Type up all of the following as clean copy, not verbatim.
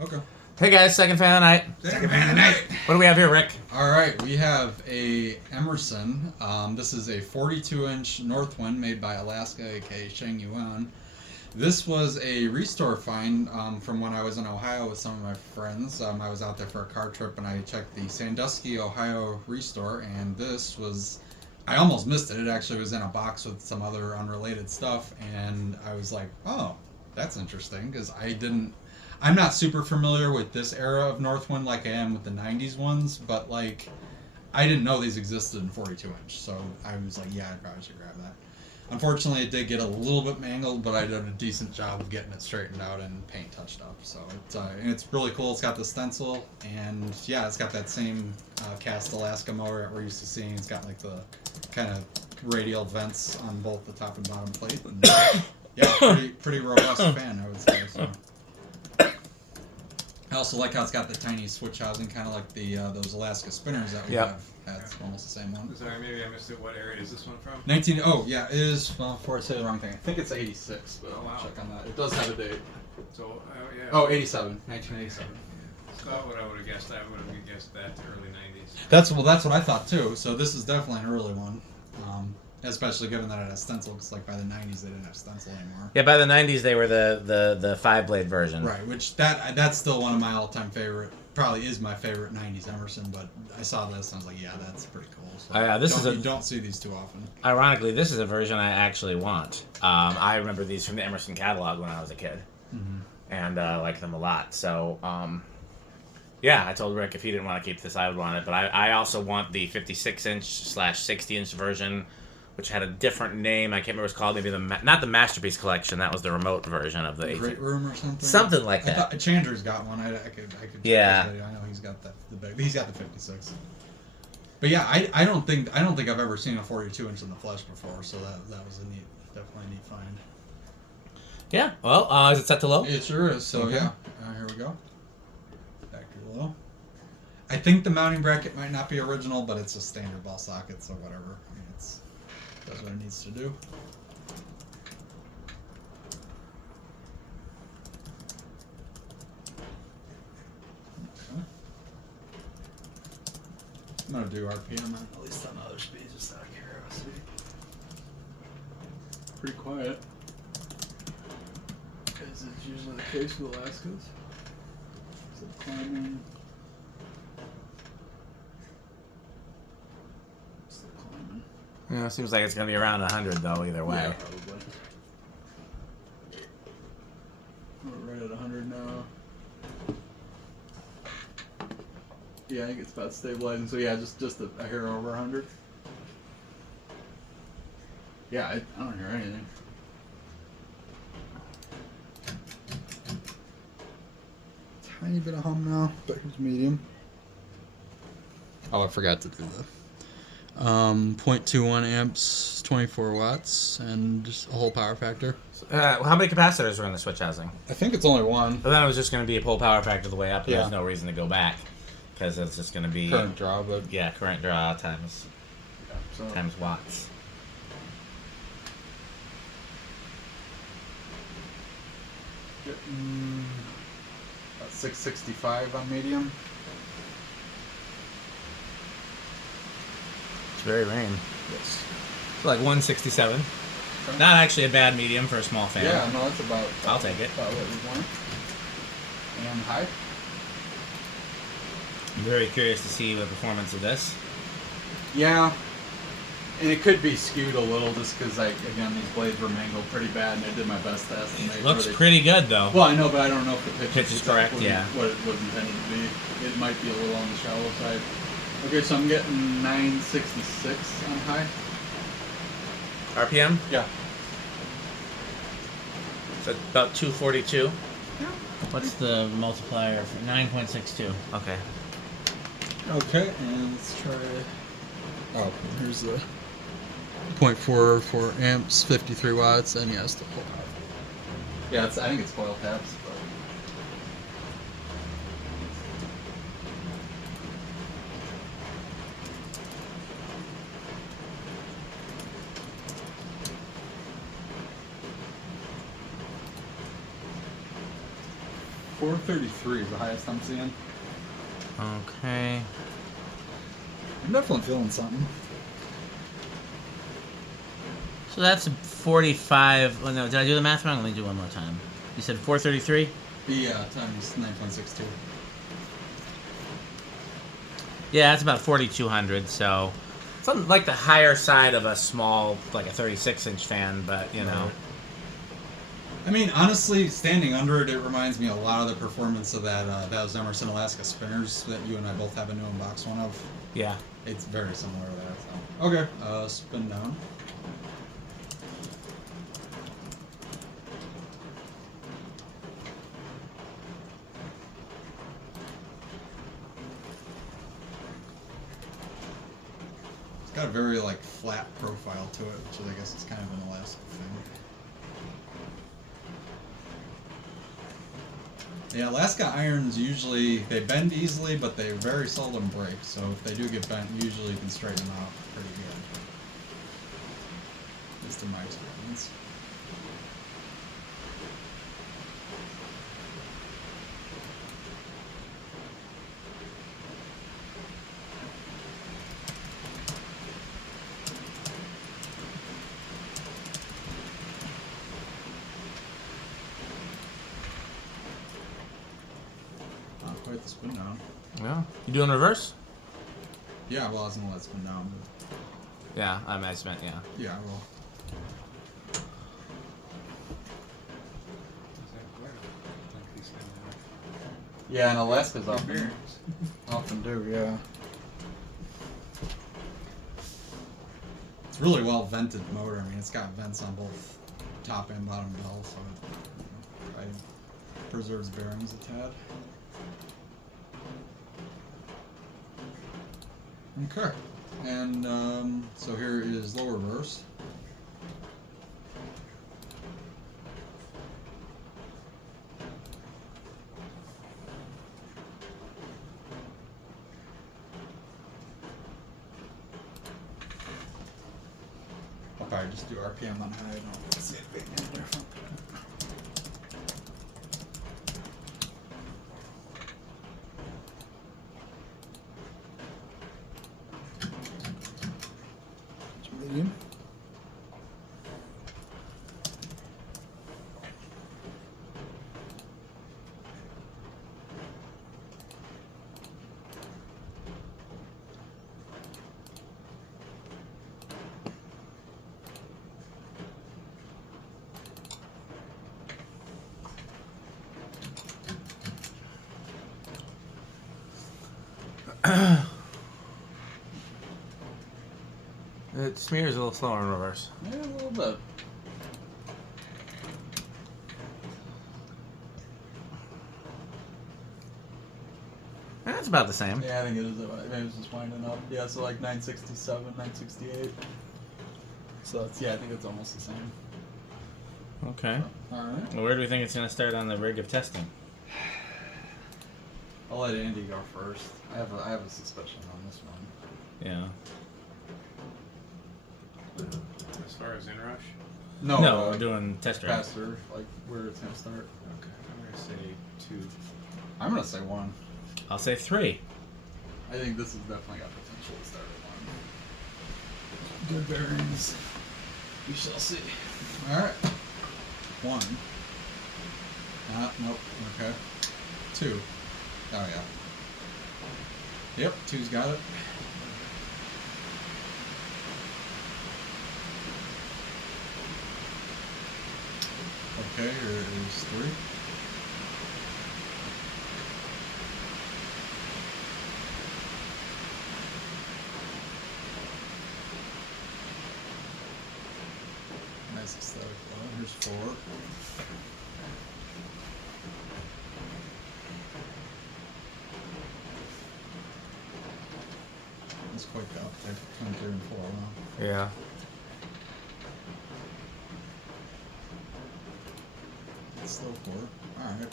Okay. Hey guys, second fan of the night. Second fan of the night. What do we have here, Rick? All right, we have a Emerson. This is a 42-inch Northwind made by Alaska, aka Sheng Yuan. This was a restore find from when I was in Ohio with some of my friends. I was out there for a car trip and I checked the Sandusky, Ohio restore, and this was, I almost missed it. It actually was in a box with some other unrelated stuff, and I was like, oh, that's interesting, because I'm not super familiar with this era of Northwind like I am with the 90s ones, but like, I didn't know these existed in 42-inch, so I was like, yeah, I probably should grab that. Unfortunately, it did get a little bit mangled, but I did a decent job of getting it straightened out and paint touched up. So it's really cool. It's got the stencil, and yeah, it's got that same cast Alaska motor that we're used to seeing. It's got like the kind of radial vents on both the top and bottom plate. And, yeah, pretty robust fan, I would say. So. I also like how it's got the tiny switch housing, kind of like the those Alaska spinners that we have. That's almost the same one. Sorry, maybe I missed it. What area is this one from? Oh, yeah, it is, well, before I say the wrong thing, I think it's 86, but I'll check on that. It does have a date. So, yeah. Oh, 87, 1987. That's about what I would have guessed. I would have guessed that to early 90s. That's what I thought, too. So this is definitely an early one. Especially given that it has stencil, because like by the 90s they didn't have stencil anymore. Yeah, by the 90s they were the 5-blade version. Right, which that's still one of my all-time favorite, probably is my favorite 90s Emerson, but I saw this and I was like, yeah, that's pretty cool. So you don't see these too often. Ironically, this is a version I actually want. I remember these from the Emerson catalog when I was a kid. Mm-hmm. And I liked them a lot. So, yeah, I told Rick if he didn't want to keep this, I would want it. But I also want the 56-inch/60-inch version, which had a different name. I can't remember what it's called. Maybe not the Masterpiece Collection. That was the remote version of the Great Room or something. Something like that. I thought Chandler's got one. I could. Yeah. I know he's got he's got the 56. But yeah, I don't think I've ever seen a 42-inch in the flesh before. So that was definitely a neat find. Yeah. Well, is it set to low? It sure is. So okay. Yeah, here we go. Back to low. I think the mounting bracket might not be original, but it's a standard ball socket, so whatever. I mean, does what it needs to do. Okay. I'm gonna do RPM on at least on other speeds just out of curiosity. Pretty quiet, as is usually the case with Alaskas. So climbing. Yeah, it seems like it's going to be around 100, though, either way. Yeah, probably. We're right at 100 now. Yeah, I think it's about stabilizing. So yeah, just a hair over 100. Yeah, I don't hear anything. Tiny bit of hum now, but here's medium. Oh, I forgot to do that. 0.21 amps, 24 watts, and just a whole power factor. How many capacitors are in the switch housing? I think it's only one. But then it was just going to be a full power factor the way up. Yeah. There's no reason to go back because it's just going to be Current draw, but yeah, current draw times times watts. Getting about 665 on medium. It's very rain. Yes. It's like 167. Okay. Not actually a bad medium for a small fan. Yeah, no, that's about. I'll take it. About what we want. And high. I'm very curious to see the performance of this. Yeah, and it could be skewed a little just because, like, again, these blades were mangled pretty bad, and I did my best to estimate. Looks pretty good though. Well, I know, but I don't know if the pitch is correct. Yeah. What it was intended to be. It might be a little on the shallow side. Okay, so I'm getting 966 on high. RPM? Yeah. So about 242. Yeah. What's the multiplier for 9.62? Okay. Okay, and let's try. Oh, here's the 0.44 amps, 53 watts, and yes, the pull. Yeah, I think it's coil taps. But... 433 is the highest I'm seeing. Okay. I'm definitely feeling something. So that's 45. Oh no, did I do the math wrong? Let me do one more time. You said 433? Yeah, times 9.62. Yeah, that's about 4,200. So it's on like the higher side of a small, like a 36-inch fan, but you know. Right. I mean, honestly, standing under it, it reminds me a lot of the performance of those Emerson Alaska spinners that you and I both have a new unbox one of. Yeah. It's very similar to that. So. Okay, spin down. It's got a very like flat profile to it, which is, I guess, is kind of an Alaska thing. Yeah, Alaska irons usually, they bend easily, but they very seldom break. So if they do get bent, usually you can straighten them out pretty good. At least in my experience. Not quite the spin down. Yeah. You doing reverse? Yeah, well, I was gonna let it spin down. Yeah, I meant, yeah. Yeah, well. Yeah, and Alaska's often do, yeah. It's really well vented motor. I mean, it's got vents on both top and bottom bell, so it probably preserves bearings a tad. Okay, and so here is low reverse. I'll probably just do RPM on high. I don't see it being any different. Medium. It smears a little slower in reverse. Yeah, a little bit. That's about the same. Yeah, I think it is. Maybe it's just winding up. Yeah, so like 967, 968. So it's, yeah, I think it's almost the same. Okay. So, all right. Well, where do we think it's going to start on the rig of testing? I'll let Andy go first. I have a suspicion on this one. Yeah. As far as inrush? No, we're doing test rig. Capacitor, like where it's gonna start. Okay, I'm gonna say 2. I'm gonna say 1. I'll say 3. I think this has definitely got potential to start at 1. Good bearings. We shall see. All right. 1. Nope. Okay. 2. Oh yeah. Yep. 2's got it. Okay, here is 3. Nice aesthetic though. Here's 4. That's quite the uptick between 3 and 4, huh? Yeah. It's still 4. Alright,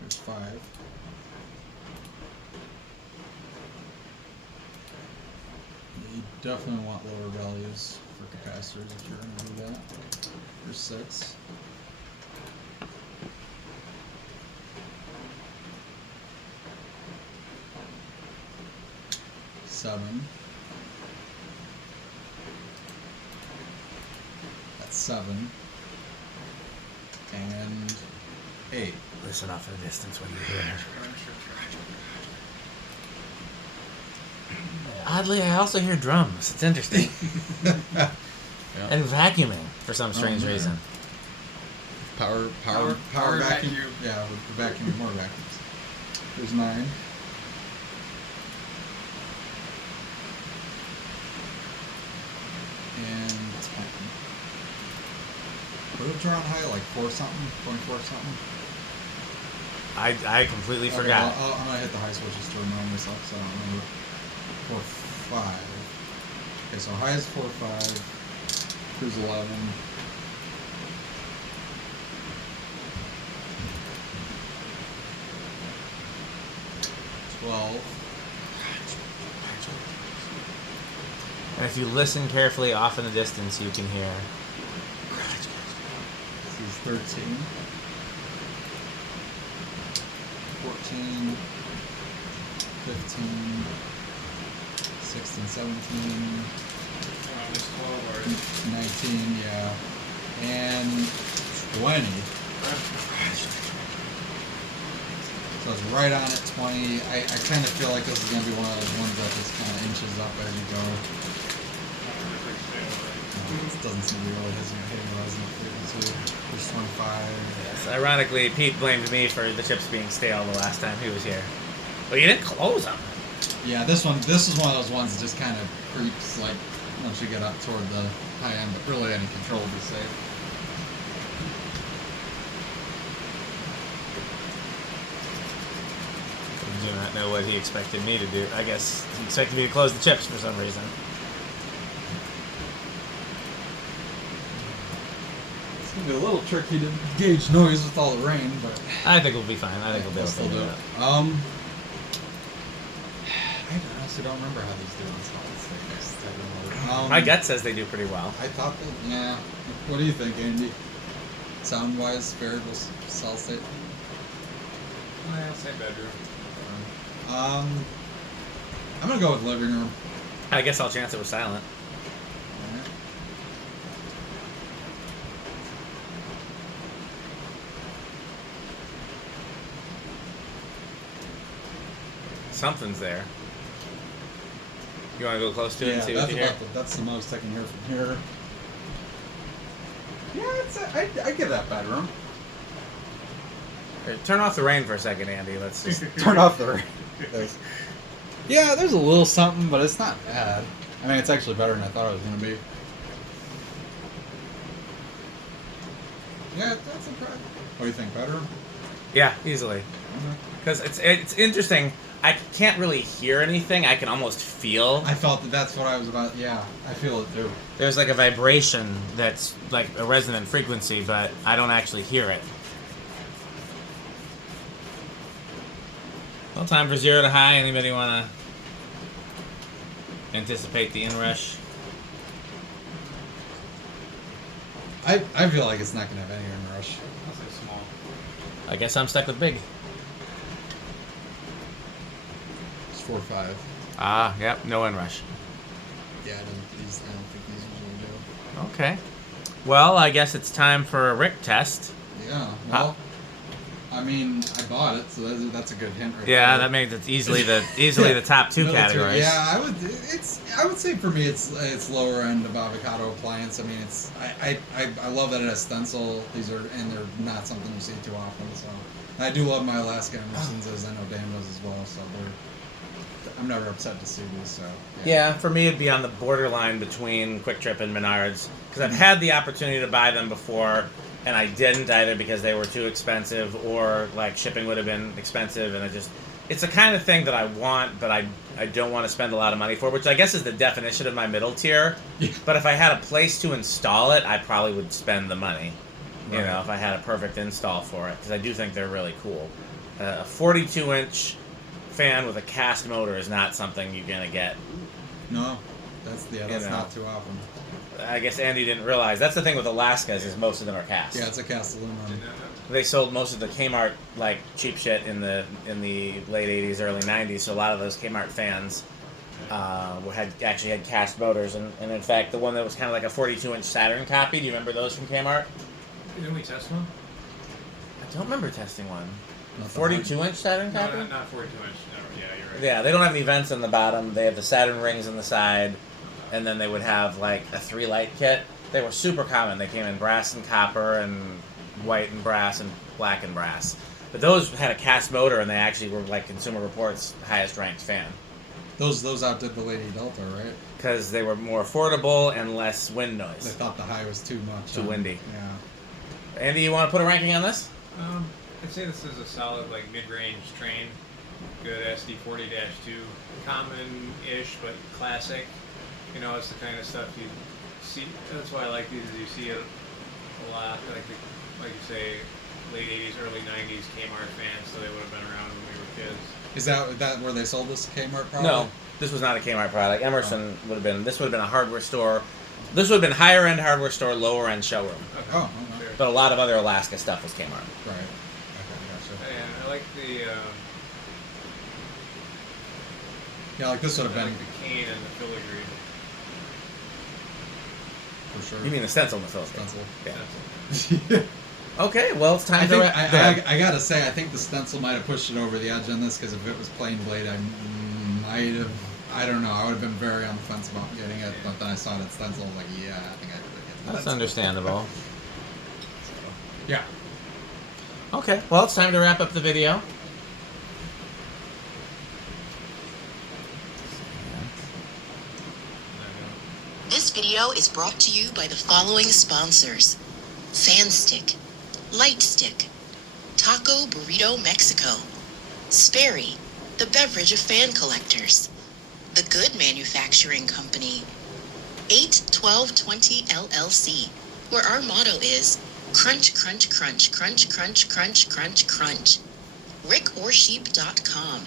here's 5. You definitely want lower values for capacitors if you're going to do that. Here's 6. 7. That's 7. And 8. Listen off in the distance when you hear. Oddly, I also hear drums. It's interesting. Yeah. And vacuuming for some strange reason. Power vacuum. Yeah, we're vacuuming more vacuums. There's 9. And 10. What did it turn on high? Like 4 something? 0.4 something? I completely Okay, forgot. I'm gonna hit the high switches to remind myself, so I don't remember. 4, 5. Okay, so high is 4, 5. Cruise 11. 12. And if you listen carefully off in the distance, you can hear. This is 13. 14. 15. 16, 17. It's 12 already. 19, yeah. And 20. So it's right on at 20. I kind of feel like this is going to be one of those ones that just kind of inches up as you go. It doesn't seem to be really hitting resonant frequency. There's 25. Yes, ironically, Pete blamed me for the chips being stale the last time he was here. But you didn't close them. Yeah, this is one of those ones that just kind of creeps, like, once you get up toward the high end, but really any control will be safe. I do not know what he expected me to do. I guess he expected me to close the chips for some reason. It's going to be a little tricky to gauge noise with all the rain, but I think we'll be fine. I think we'll be able to still do do it. it. I honestly don't remember how these do on solid state. My gut says they do pretty well. I thought that, yeah. What do you think, Andy? Sound-wise, variable solid state? Well, same bedroom. I'm gonna go with living room. I guess I'll chance it with silent. Alright. Something's there. You want to go close to it and see what you hear? That's the most I can hear from here. Yeah, I give that bedroom. Here, turn off the rain for a second, Andy. Let's just... Turn off the rain. Yeah, there's a little something, but it's not bad. I mean, it's actually better than I thought it was going to be. Yeah, that's a problem. What do you think, better? Yeah, easily. Because it's interesting. I can't really hear anything. I can almost feel. I felt that's what I was about. Yeah, I feel it too. There's like a vibration that's like a resonant frequency, but I don't actually hear it. Well, time for 0 to high. Anybody want to anticipate the inrush? I feel like it's not going to have any inrush. I'll say small. I guess I'm stuck with big. It's 4 or 5. Ah, yep, no inrush. Yeah, I don't think these usually do. Okay. Well, I guess it's time for a Rick test. Yeah. Well, I mean, I bought it, so that's a good hint right Yeah, there. that makes it easily the top two Middle categories. Yeah, I would say for me it's lower end of avocado appliance. I mean, I love that it has stencil. These are, and they're not something you see too often. So and I do love my Alaska Emersons, as I know Dan does as well. So I'm never upset to see these. So Yeah, for me it'd be on the borderline between Quick Trip and Menards because I've had the opportunity to buy them before and I didn't, either because they were too expensive or like shipping would have been expensive, and it's the kind of thing that I want, but I don't want to spend a lot of money for, which I guess is the definition of my middle tier. Yeah. But if I had a place to install it, I probably would spend the money. You know, if I had a perfect install for it, because I do think they're really cool. A 42-inch fan with a cast motor is not something you're gonna get. No, that's not too often. I guess Andy didn't realize that's the thing with Alaskas is most of them are cast. Yeah, it's a cast aluminum. They sold most of the Kmart like cheap shit in the late 80s, early 90s. So a lot of those Kmart fans actually had cast motors, and in fact, the one that was kind of like a 42-inch Saturn copy. Do you remember those from Kmart? Didn't we test one? I don't remember testing one. Not the 42-inch Saturn No, copy? not 42 inch. No, yeah, you're right. Yeah, they don't have any vents on the bottom. They have the Saturn rings on the side, and then they would have like a 3-light kit. They were super common. They came in brass and copper and white and brass and black and brass. But those had a cast motor, and they actually were like Consumer Reports' highest ranked fan. Those outdid the Lady Delta, right? Because they were more affordable and less wind They noise. thought the high was too much. Too windy. Yeah. Andy, you want to put a ranking on this? I'd say this is a solid, like, mid-range train. Good SD40-2, common-ish, but classic. You know, it's the kind of stuff you see. That's why I like these. You see it a lot, like you say, late 80s, early 90s Kmart fans, so they would have been around when we were kids. Is that where they sold this Kmart product? No, this was not a Kmart product. Emerson would have been. This would have been a hardware store. This would have been higher end hardware store, lower end showroom. Okay. Oh, okay. Fair. But a lot of other Alaska stuff was Kmart. Right. Okay, And I like the gotcha. Yeah, like this would have been cane and the filigree. for sure. You mean the stencil in the filter? stencil? Yeah. Okay, well it's time I think to. I gotta say I think the stencil might have pushed it over the edge on this because if it was plain blade, I might have. I don't know. I would have been very on the fence about getting it, but then I saw it at stencil. I was like, yeah, I think I could get that. That's understandable. Yeah. Okay, well it's time to wrap up the video. This video is brought to you by the following sponsors: Fan Stick, Light Stick, Taco Burrito Mexico, Sperry, the beverage of fan collectors, The Good Manufacturing Company, 81220 LLC, where our motto is crunch, crunch, crunch, crunch, crunch, crunch, crunch, crunch. RickOrSheep.com,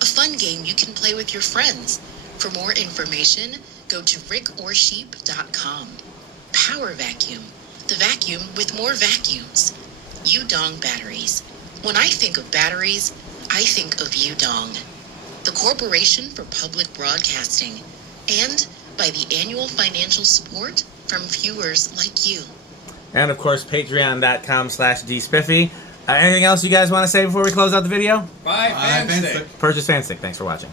a fun game you can play with your friends. For more information, go to RickOrSheep.com. Power Vacuum, the vacuum with more vacuums. Udong Batteries. When I think of batteries, I think of Udong, the Corporation for Public Broadcasting, and by the annual financial support from viewers like you. And of course, patreon.com/dspiffy. Anything else you guys want to say before we close out the video? Bye, fan stick. Purchase Fan Stick. Thanks for watching.